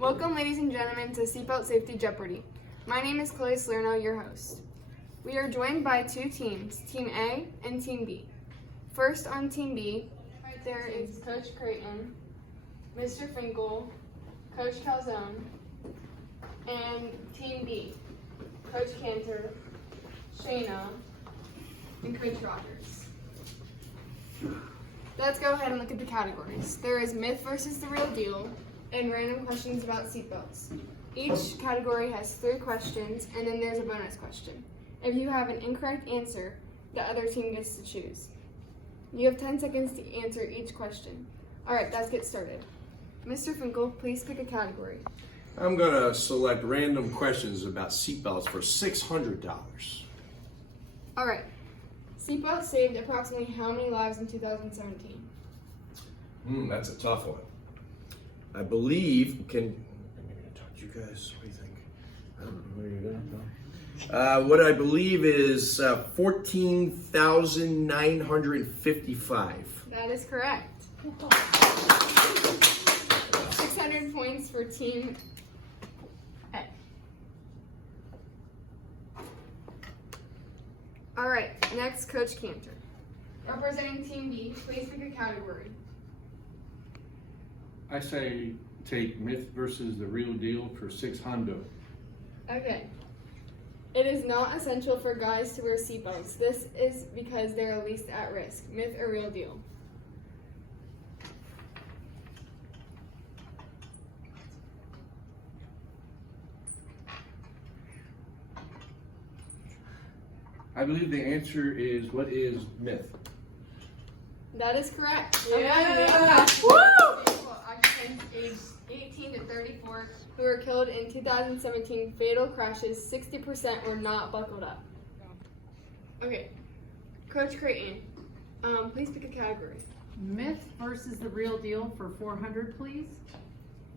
Welcome, ladies and gentlemen, to Seatbelt Safety Jeopardy. My name is Chloe Salerno, your host. We are joined by two teams, Team A and Team B. First on Team B, right there is Coach Creighton, Mr. Finkel, Coach Calzone, and Team B, Coach Cantor, Shayna, and Coach Rogers. Let's go ahead and look at the categories. There is myth versus the real deal and random questions about seatbelts. Each category has 3 questions, and then there's a bonus question. If you have an incorrect answer, the other team gets to choose. You have 10 seconds to answer each question. All right, let's get started. Mr. Finkel, please pick a category. I'm going to select random questions about seatbelts for $600. All right. Seatbelts saved approximately how many lives in 2017? That's a tough one. I believe, I'm going to talk to you guys. What do you think? I don't know where you're going to go. What I believe is 14,955. That is correct. 600 points for Team A. All right, next, Coach Cantor. Representing Team B, please pick a category. I say take myth versus the real deal for $600. Okay. It is not essential for guys to wear seatbelts. This is because they are least at risk. Myth or real deal? I believe the answer is, what is myth? That is correct. Yeah. Woo! Occupants aged 18 to 34 who were killed in 2017 fatal crashes, 60% were not buckled up. Okay, Coach Creighton, please pick a category. Myth versus the real deal for 400, please.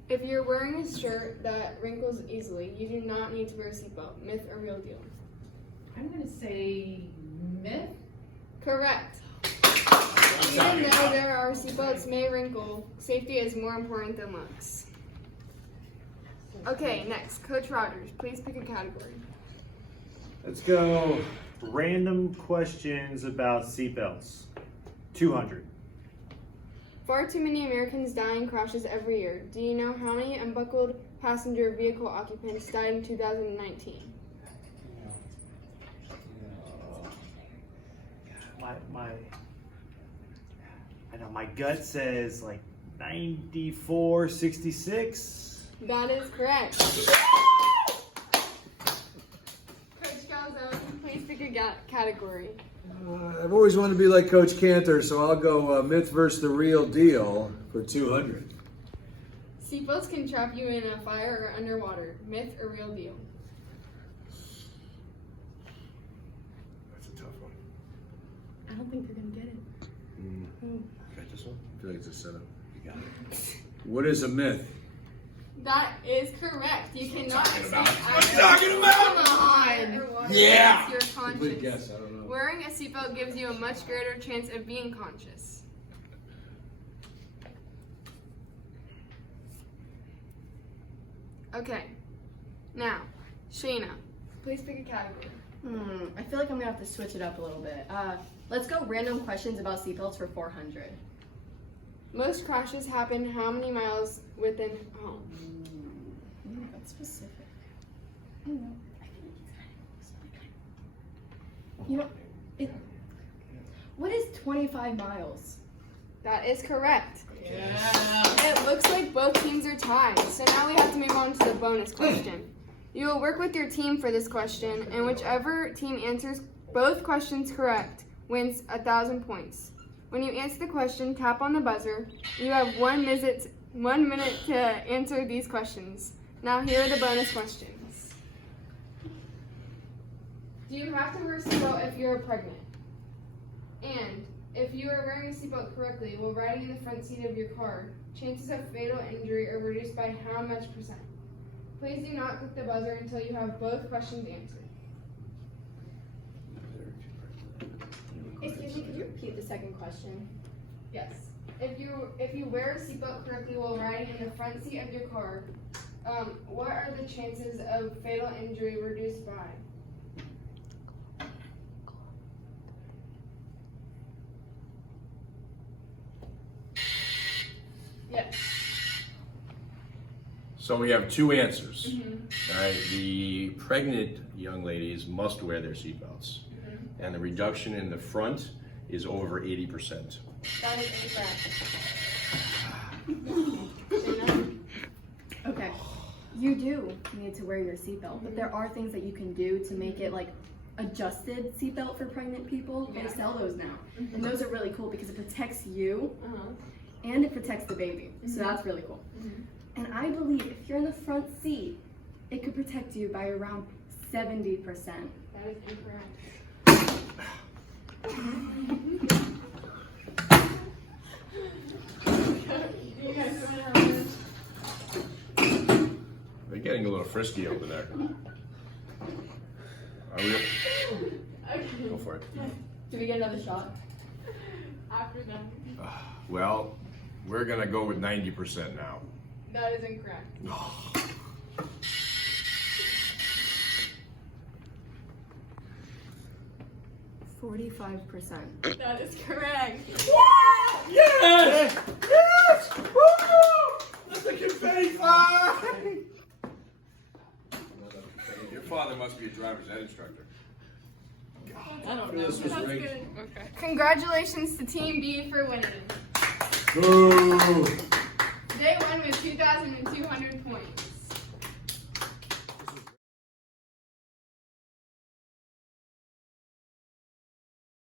If you're wearing a shirt that wrinkles easily, you do not need to wear a seatbelt. Myth or real deal? I'm going to say myth. Correct. Even though there are seatbelts may wrinkle, safety is more important than looks. Okay, next, Coach Rogers, please pick a category. Let's go random questions about seatbelts. 200. Far too many Americans die in crashes every year. Do you know how many unbuckled passenger vehicle occupants died in 2019? My gut says like 94, 66. That is correct. Coach Calzone, please pick a category. I've always wanted to be like Coach Cantor, so I'll go myth versus the real deal for 200. Seatbelts can trap you in a fire or underwater. Myth or real deal? That's a tough one. I don't think you're going to get it. Got this one? I feel like it's a setup. You got it. What is a myth? That is correct. You cannot talking about? escape What are you talking about? fire or water Yeah. unless you're Complete conscious. guess, I don't know. Wearing a seatbelt gives you a much greater chance of being conscious. Okay. Now, Shayna, please pick a category. I feel like I'm gonna have to switch it up a little bit. Let's go random questions about seatbelts for 400. Most crashes happen how many miles within home? That's specific. I don't know. I feel like it's what is 25 miles? That is correct. Yeah. It looks like both teams are tied, so now we have to move on to the bonus question. You will work with your team for this question, and whichever team answers both questions correct wins 1,000 points. When you answer the question, tap on the buzzer. You have 1 minute to answer these questions. Now here are the bonus questions. Do you have to wear a seatbelt if you're pregnant? And if you are wearing a seatbelt correctly while riding in the front seat of your car, chances of fatal injury are reduced by how much %? Please do not click the buzzer until you have both questions answered. Excuse me, could you repeat the second question? Yes. If you wear a seatbelt correctly while riding in the front seat of your car, What are the chances of fatal injury reduced by? Yes. So we have two answers. Mm-hmm. All right, the pregnant young ladies must wear their seatbelts, and the reduction in the front is over 80%. That is incorrect. Okay. You do need to wear your seatbelt, but there are things that you can do to make it like adjusted seatbelt for pregnant people. They sell those now. And those are really cool because it protects you and it protects the baby. So that's really cool. And I believe if you're in the front seat, it could protect you by around 70%. That is incorrect. You guys want to have this? They're getting a little frisky over there. Are we? Okay. Go for it. Do we get another shot? After that. Well, we're gonna go with 90% now. That is incorrect. 45%. That is correct. Yes! Yes! Woo! That's a confetti fly! Your father must be a driver's ed instructor. I don't know. This was That's rigged. good. Okay. Congratulations to Team B for winning. Boo! They won with 2,200 points.